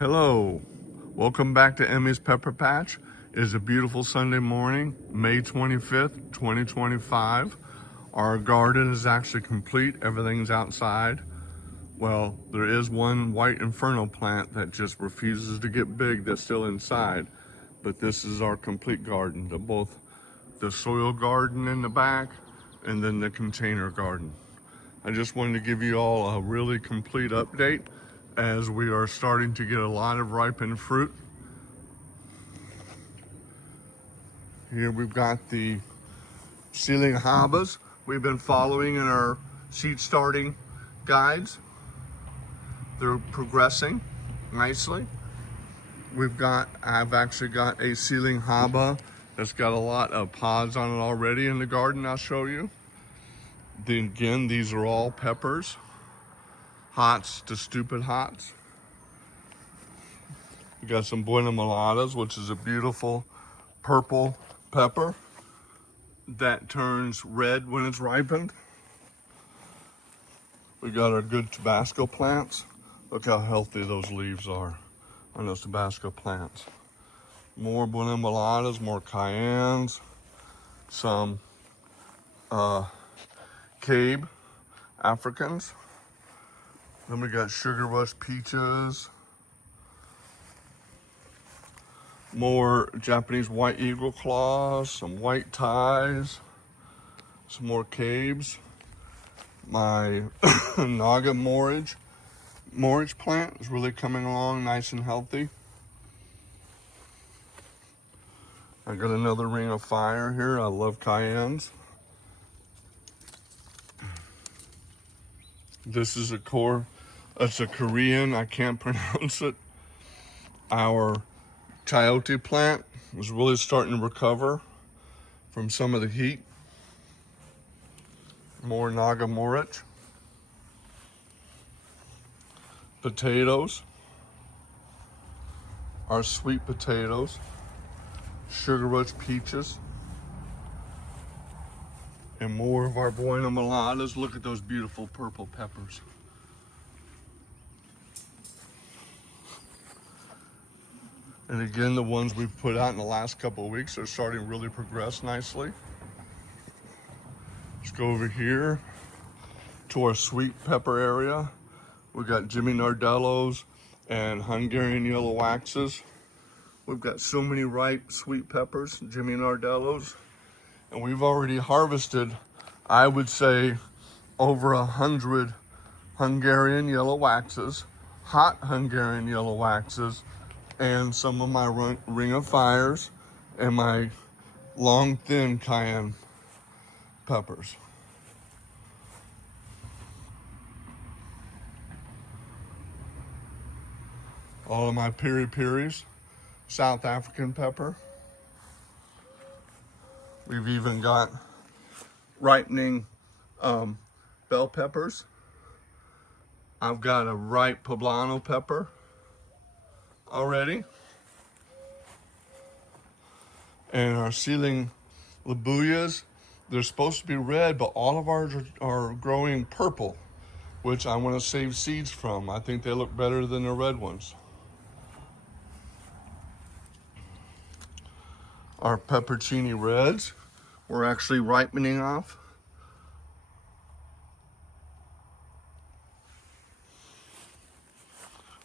Hello, welcome back to Emmy's Pepper Patch. It is a beautiful Sunday morning, May 25th, 2025. Our garden is actually complete, everything's outside. Well, there is one white inferno plant that just refuses to get big that's still inside. But this is our complete garden, both the soil garden in the back and then the container garden. I just wanted to give you all a really complete update as we are starting to get a lot of ripened fruit. Here we've got the ceiling habas we've been following in our seed starting guides. They're progressing nicely. I've actually got a ceiling haba that's got a lot of pods on it already in the garden. I'll show you. Again, these are all peppers, hots to stupid hots. We got some Buena Mulatas, which is a beautiful purple pepper that turns red when it's ripened. We got our good Tabasco plants. Look how healthy those leaves are on those Tabasco plants. More Buena Mulatas, more cayennes, some Cabe Africans. Then we got Sugar Rush peaches. More Japanese white eagle claws, some white ties, some more Cabes. My Naga Morage plant is really coming along nice and healthy. I got another ring of fire here. I love cayennes. This is it's a Korean, I can't pronounce it. Our chayote plant is really starting to recover from some of the heat. More Naga Morich. Potatoes. Our sweet potatoes. Sugar Rush peaches. And more of our Buena Mulatas. Look at those beautiful purple peppers. And again, the ones we've put out in the last couple of weeks are starting to really progress nicely. Let's go over here to our sweet pepper area. We got Jimmy Nardellos and Hungarian yellow waxes. We've got so many ripe sweet peppers, Jimmy Nardellos. And we've already harvested, I would say, over 100 Hungarian yellow waxes, hot Hungarian yellow waxes, and some of my ring of fires and my long thin cayenne peppers. All of my piri piris, South African pepper. We've even got ripening bell peppers. I've got a ripe poblano pepper already. And our ceiling labuyas, they're supposed to be red, but all of ours are growing purple, which I want to save seeds from. I think they look better than the red ones. Our peppercini reds, we're actually ripening off.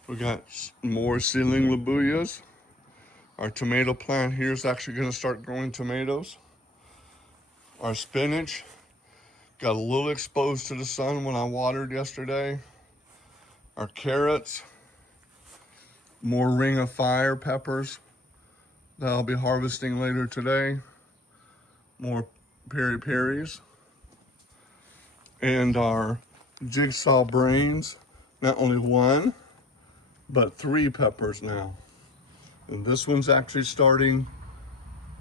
We got more ceiling labuyas. Our tomato plant here is actually going to start growing tomatoes. Our spinach got a little exposed to the sun when I watered yesterday. Our carrots, more ring of fire peppers that I'll be harvesting later today. More piri piris. And our jigsaw brains, not only one, but 3 peppers now. And this one's actually starting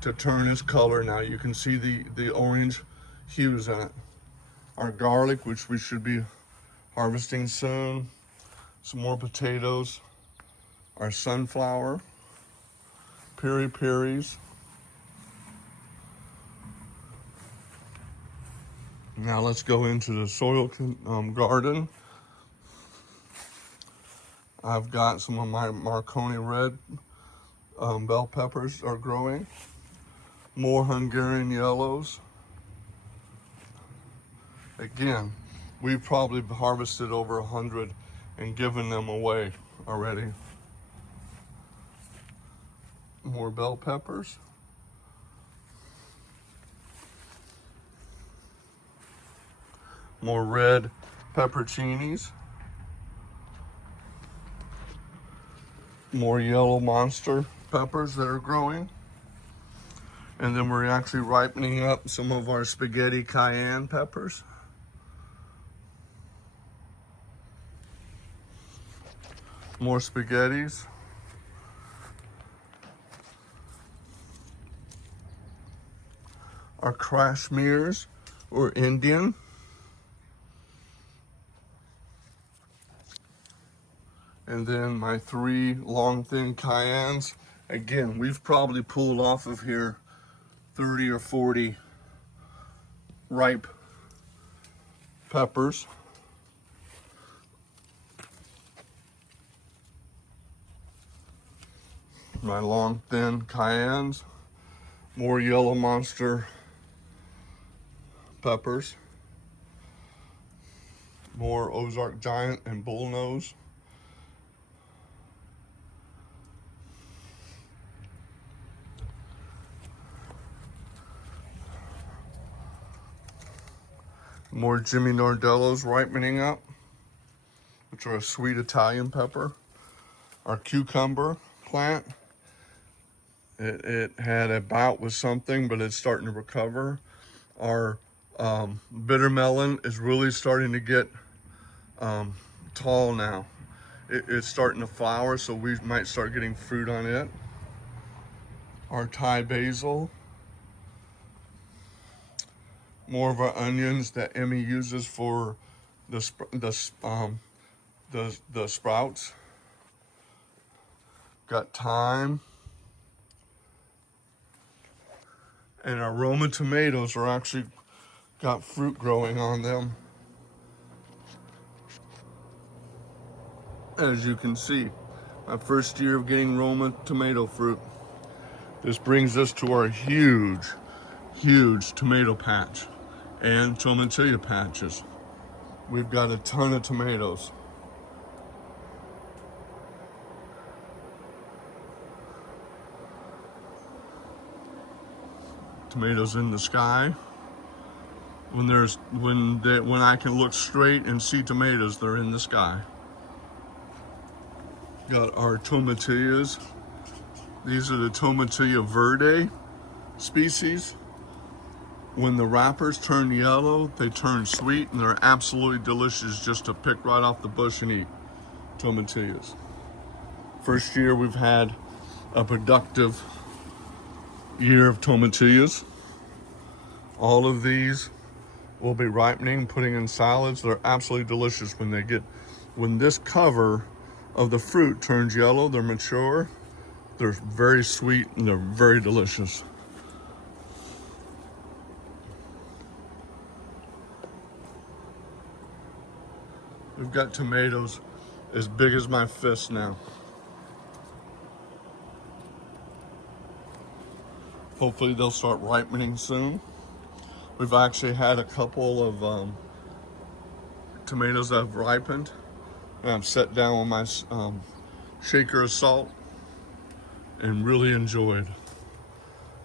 to turn its color now. You can see the orange hues in it. Our garlic, which we should be harvesting soon. Some more potatoes. Our sunflower. Piri piris. Now let's go into the soil garden. I've got some of my Marconi red bell peppers are growing. More Hungarian yellows. Again, we've probably harvested over 100 and given them away already. More bell peppers. More red pepperoncinis. More yellow monster peppers that are growing. And then we're actually ripening up some of our spaghetti cayenne peppers. More spaghettis. Our Kashmirs or Indian. And then my 3 long thin cayennes. Again, we've probably pulled off of here 30 or 40 ripe peppers. My long thin cayennes. More yellow monster peppers. More Ozark Giant and Bullnose. More Jimmy Nordellos ripening up, which are a sweet Italian pepper. Our cucumber plant, it had a bout with something, but it's starting to recover. Our bitter melon is really starting to get tall now. It's starting to flower, so we might start getting fruit on it. Our Thai basil. More of our onions that Emmy uses for the sprouts. Got thyme. And our Roma tomatoes are actually got fruit growing on them. As you can see, my first year of getting Roma tomato fruit. This brings us to our huge tomato patch and tomatillo patches. We've got a ton of tomatoes. Tomatoes in the sky. When I can look straight and see tomatoes, they're in the sky. Got our tomatillas. These are the Tomatillo Verde species. When the wrappers turn yellow, they turn sweet, and they're absolutely delicious just to pick right off the bush and eat. Tomatillas. First year we've had a productive year of tomatillas. All of these will be ripening, putting in salads. They're absolutely delicious when this cover of the fruit turns yellow, they're mature. They're very sweet and they're very delicious. We've got tomatoes as big as my fist now. Hopefully they'll start ripening soon. We've actually had a couple of tomatoes that have ripened. And I've sat down with my shaker of salt and really enjoyed.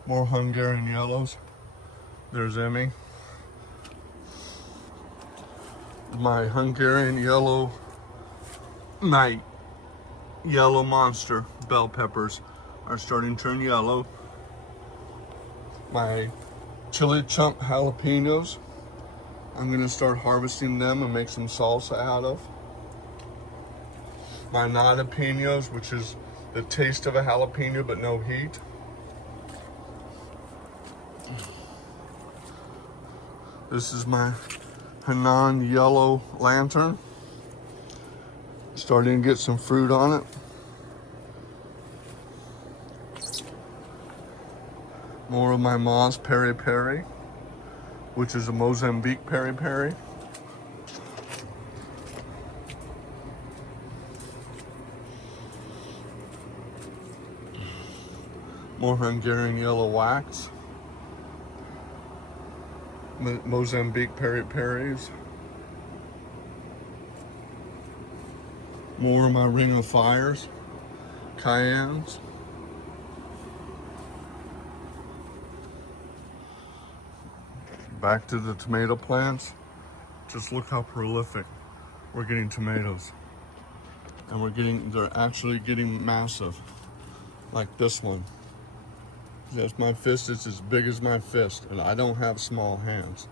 More Hungarian yellows. There's Emmy. My Hungarian yellow night yellow monster bell peppers are starting to turn yellow. My chili chunk jalapenos, I'm gonna start harvesting them and make some salsa out of. My nata pinos, which is the taste of a jalapeno but no heat. This is my Henan yellow lantern. Starting to get some fruit on it. More of my Moss Peri Peri, which is a Mozambique Peri Peri. More Hungarian yellow wax. Mozambique peri-peris. More of my Ring of Fires. Cayennes. Back to the tomato plants. Just look how prolific we're getting tomatoes. And they're actually getting massive. Like this one. That's my fist, it's as big as my fist, and I don't have small hands.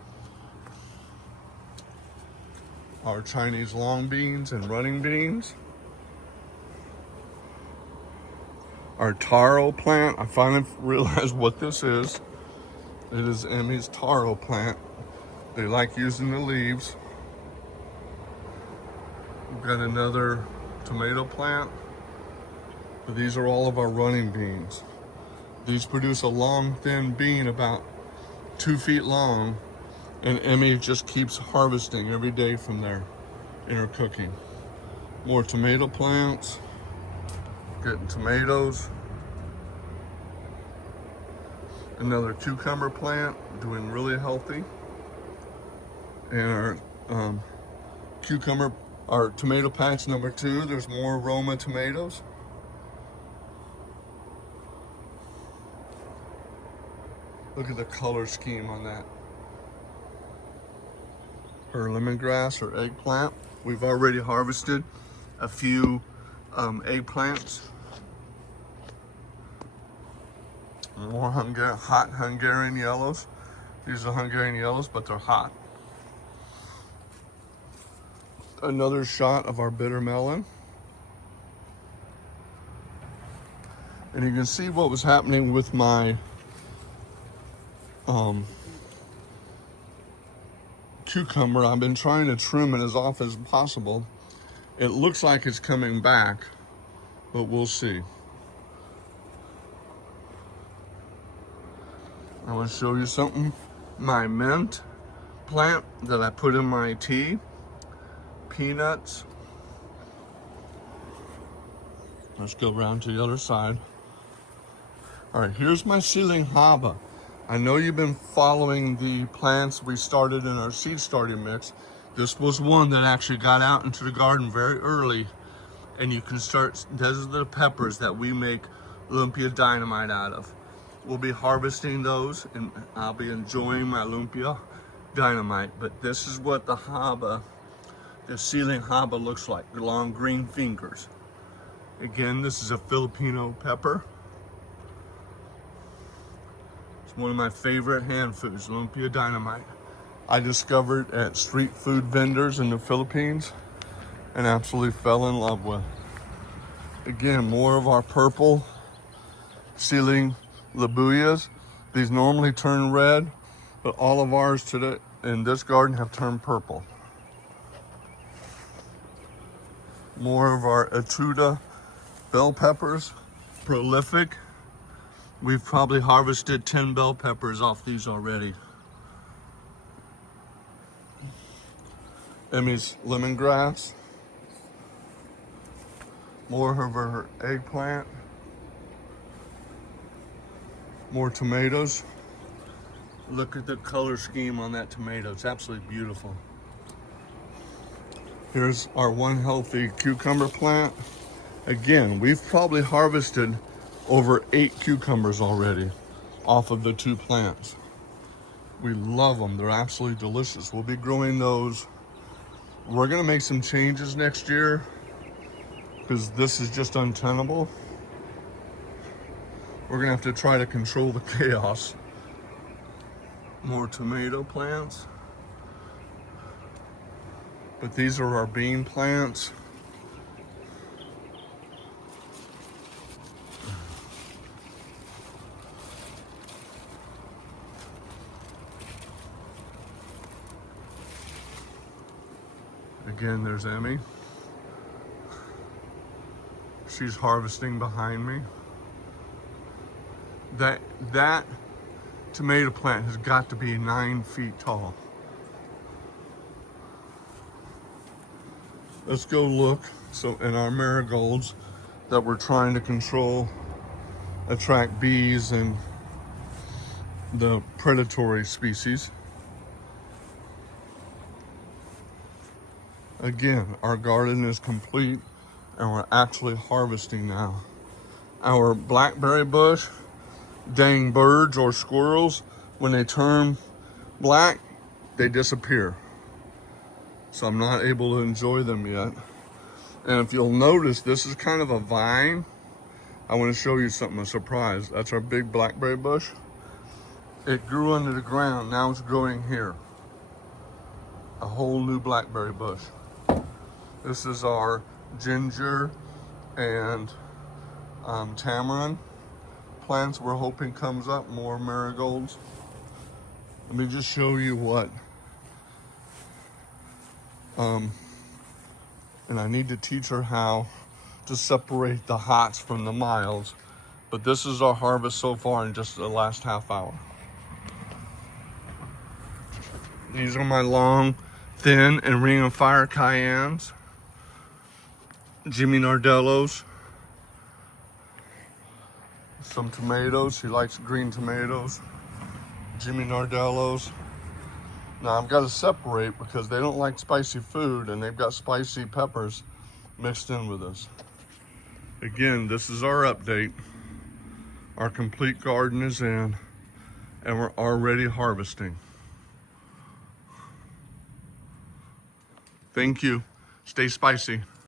Our Chinese long beans and running beans. Our taro plant, I finally realized what this is. It is Emmy's taro plant. They like using the leaves. We've got another tomato plant. But these are all of our running beans. These produce a long, thin bean about 2 feet long, and Emmy just keeps harvesting every day from there in her cooking. More tomato plants, getting tomatoes. Another cucumber plant, doing really healthy. And our tomato patch number 2, there's more Roma tomatoes. Look at the color scheme on that. Her lemongrass or eggplant. We've already harvested a few eggplants. More hot Hungarian yellows. These are Hungarian yellows, but they're hot. Another shot of our bitter melon. And you can see what was happening with my cucumber. I've been trying to trim it as off as possible. It looks like it's coming back, but we'll see. I want to show you something. My mint plant that I put in my tea. Peanuts. Let's go around to the other side. All right, here's my ceiling haba. I know you've been following the plants we started in our seed starting mix. This was one that actually got out into the garden very early, and you can start, those are the peppers that we make lumpia dynamite out of. We'll be harvesting those, and I'll be enjoying my lumpia dynamite. But this is what the haba, the ceiling haba looks like, the long green fingers. Again, this is a Filipino pepper. It's one of my favorite hand foods, lumpia dynamite. I discovered at street food vendors in the Philippines and absolutely fell in love with. Again, more of our purple ceiling labuyas. These normally turn red, but all of ours today in this garden have turned purple. More of our Etuda bell peppers, prolific. We've probably harvested 10 bell peppers off these already. Emmy's lemongrass. More of her eggplant. More tomatoes. Look at the color scheme on that tomato. It's absolutely beautiful. Here's our one healthy cucumber plant. Again, we've probably harvested over 8 cucumbers already off of the 2 plants. We love them. They're absolutely delicious. We'll be growing those. We're gonna make some changes next year because this is just untenable. We're gonna have to try to control the chaos. More tomato plants. But these are our bean plants. Again, there's Emmy. She's harvesting behind me. That tomato plant has got to be 9 feet tall. Let's go look. So in our marigolds that we're trying to control attract bees and the predatory species. Again, our garden is complete and we're actually harvesting now. Our blackberry bush, dang birds or squirrels, when they turn black, they disappear. So I'm not able to enjoy them yet. And if you'll notice, this is kind of a vine. I want to show you something, a surprise. That's our big blackberry bush. It grew under the ground, now it's growing here. A whole new blackberry bush. This is our ginger and tamarind plants we're hoping comes up, more marigolds. Let me just show you what, and I need to teach her how to separate the hots from the milds, but this is our harvest so far in just the last half hour. These are my long, thin, and ring of fire cayennes, Jimmy Nardellos, some tomatoes, she likes green tomatoes, Jimmy Nardellos. Now I've got to separate because they don't like spicy food and they've got spicy peppers mixed in with this. Again, this is our update. Our complete garden is in and we're already harvesting. Thank you. Stay spicy.